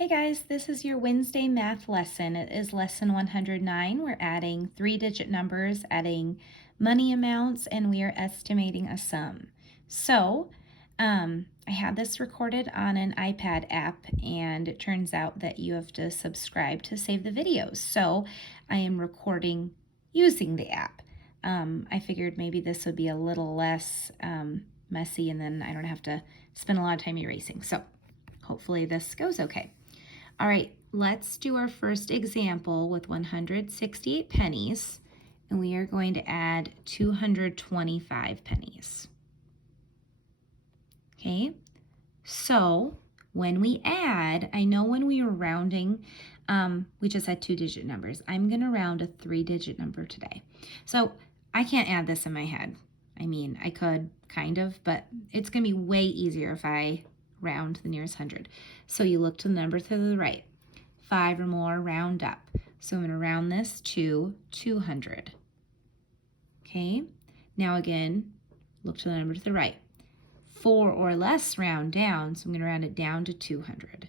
Hey guys, this is your Wednesday math lesson. It is lesson 109. We're adding three-digit numbers, adding money amounts, and we are estimating a sum. So, I had this recorded on an iPad app, and it turns out that you have to subscribe to save the videos. So, I am recording using the app. I figured maybe this would be a little less messy, and then I don't have to spend a lot of time erasing. So, hopefully this goes okay. All right, let's do our first example with 168 pennies, and we are going to add 225 pennies. Okay, so when we add, I know when we were rounding, we just had two-digit numbers. I'm going to round a three-digit number today. So I can't add this in my head. I mean, I could kind of, but it's going to be way easier if I round the nearest hundred. So you look to the number to the right. 5 or more, round up. So I'm going to round this to 200. Okay, now again, look to the number to the right. 4 or less, round down, so I'm going to round it down to 200.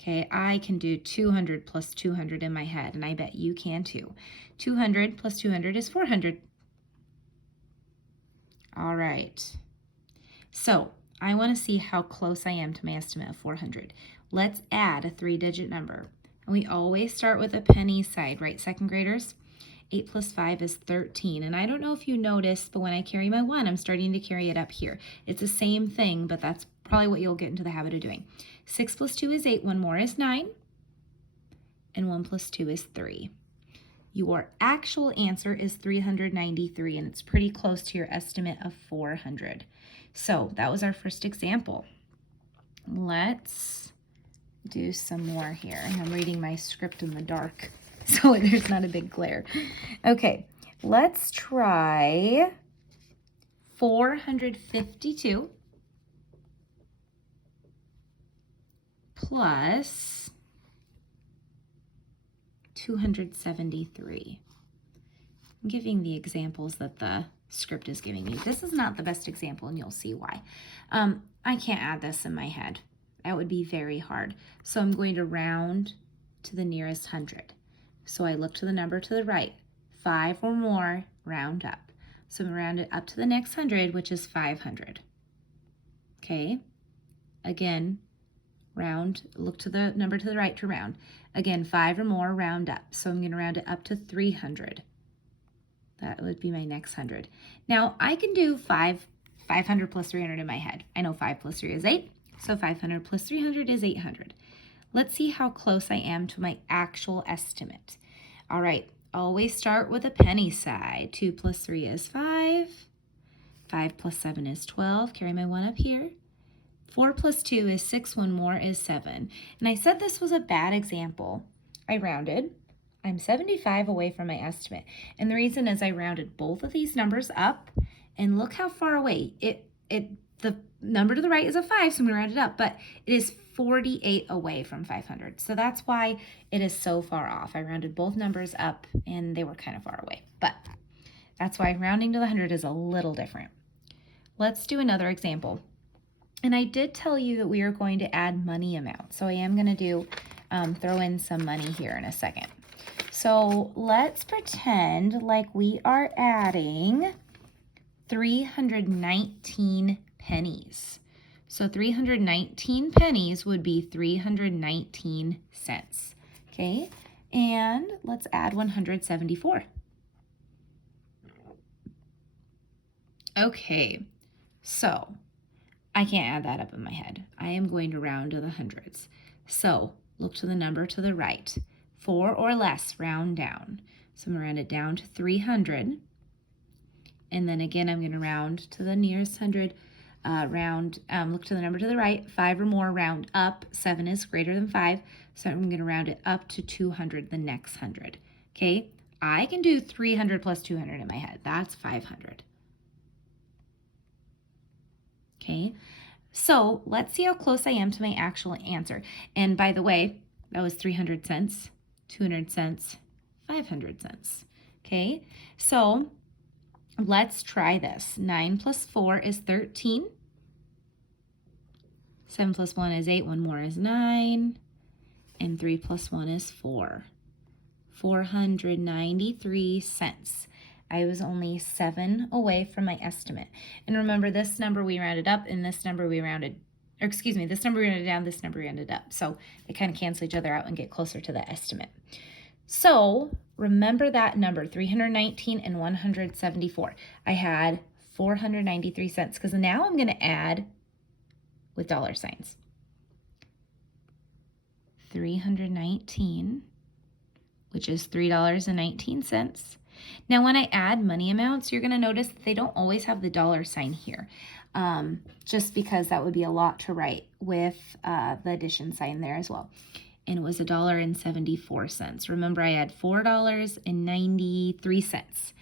Okay, I can do 200 plus 200 in my head, and I bet you can too. 200 plus 200 is 400. All right, so I want to see how close I am to my estimate of 400. Let's add a three-digit number. And we always start with a penny side, right, second graders? 8 plus 5 is 13. And I don't know if you noticed, but when I carry my 1, I'm starting to carry it up here. It's the same thing, but that's probably what you'll get into the habit of doing. 6 plus 2 is 8. 1 more is 9. And 1 plus 2 is 3. Your actual answer is 393, and it's pretty close to your estimate of 400. So that was our first example. Let's do some more here. I'm reading my script in the dark, so there's not a big glare. Okay, let's try 452 plus 273. I'm giving the examples that the script is giving me. This is not the best example, and you'll see why. I can't add this in my head. That would be very hard. So I'm going to round to the nearest hundred. So I look to the number to the right. 5 or more, round up. So I'm going to round it up to the next hundred, which is 500. Okay. Again, round, look to the number to the right to round. Again, 5 or more, round up. So I'm going to round it up to 300. That would be my next 100. Now, I can do 500 plus 300 in my head. I know 5 plus 3 is 8, so 500 plus 300 is 800. Let's see how close I am to my actual estimate. All right, always start with a penny side. 2 plus 3 is 5. 5 plus 7 is 12. Carry my 1 up here. 4 plus 2 is 6. 1 more is 7. And I said this was a bad example. I rounded. I'm 75 away from my estimate. And the reason is I rounded both of these numbers up, and look how far away. The number to the right is a 5, so I'm going to round it up, but it is 48 away from 500. So that's why it is so far off. I rounded both numbers up, and they were kind of far away. But that's why rounding to the 100 is a little different. Let's do another example. And I did tell you that we are going to add money amount. So I am going to do throw in some money here in a second. So let's pretend like we are adding 319 pennies. So 319 pennies would be 319 cents. Okay, and let's add 174. Okay, so I can't add that up in my head. I am going to round to the hundreds. So look to the number to the right. 4 or less, round down. So I'm going to round it down to 300. And then again, I'm going to round to the nearest hundred. Look to the number to the right. 5 or more, round up. 7 is greater than 5. So I'm going to round it up to 200, the next 100. Okay, I can do 300 plus 200 in my head. That's 500. Okay, so let's see how close I am to my actual answer. And by the way, that was 300 cents. 200 cents, 500 cents. Okay, so let's try this. 9 plus 4 is 13. 7 plus 1 is 8. 1 more is 9. and 3 plus 1 is 4. 493 cents. I was only 7 away from my estimate. And remember, this number we rounded up, and this number we rounded, or excuse me, this number we rounded down, this number we rounded up. So they kind of cancel each other out and get closer to the estimate. So remember that number, 319 and 174. I had 493 cents because now I'm going to add with dollar signs. 319, which is $3.19. Now, when I add money amounts, you're going to notice that they don't always have the dollar sign here, just because that would be a lot to write with the addition sign there as well. And it was $1.74. Remember, I had $4.93.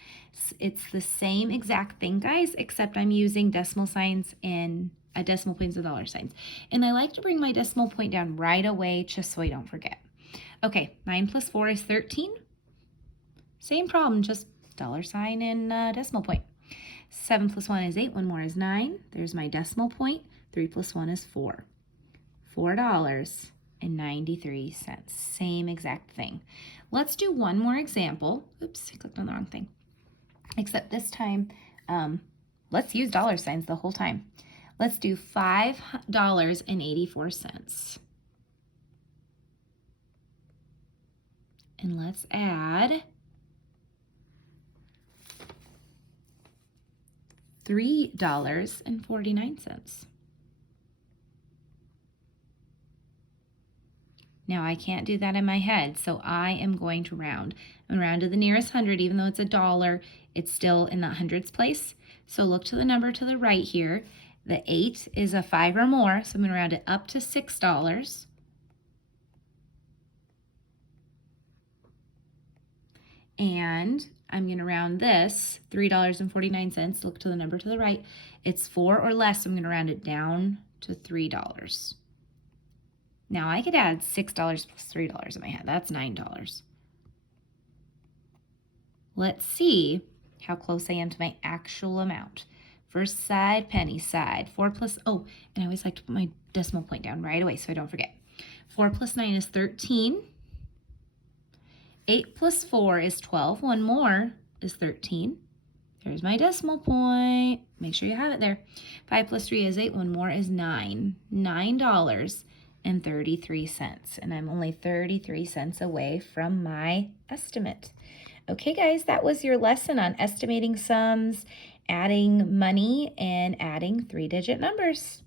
It's the same exact thing, guys, except I'm using decimal signs and decimal points and dollar signs. And I like to bring my decimal point down right away just so I don't forget. Okay, 9 plus 4 is 13. Same problem, just dollar sign and decimal point. 7 plus 1 is 8. 1 more is 9. There's my decimal point. 3 plus 1 is 4. $4.93. Same exact thing. Let's do one more example. Oops, I clicked on the wrong thing. Except this time, let's use dollar signs the whole time. Let's do $5.84. And let's add $3.49. Now I can't do that in my head, so I am going to round. I'm going to round to the nearest hundred, even though it's a dollar, it's still in the hundreds place. So look to the number to the right here. The 8 is a 5 or more, so I'm going to round it up to $6. And I'm going to round this, $3.49, look to the number to the right. It's 4 or less, so I'm going to round it down to $3. Now I could add $6 plus $3 in my head. That's $9. Let's see how close I am to my actual amount. First side, penny side. 4 plus, oh, and I always like to put my decimal point down right away so I don't forget. 4 plus 9 is 13. 8 plus 4 is 12. 1 more is 13. There's my decimal point. Make sure you have it there. 5 plus 3 is 8. 1 more is 9. $9.33. And I'm only 33 cents away from my estimate. Okay, guys, that was your lesson on estimating sums, adding money, and adding 3-digit numbers.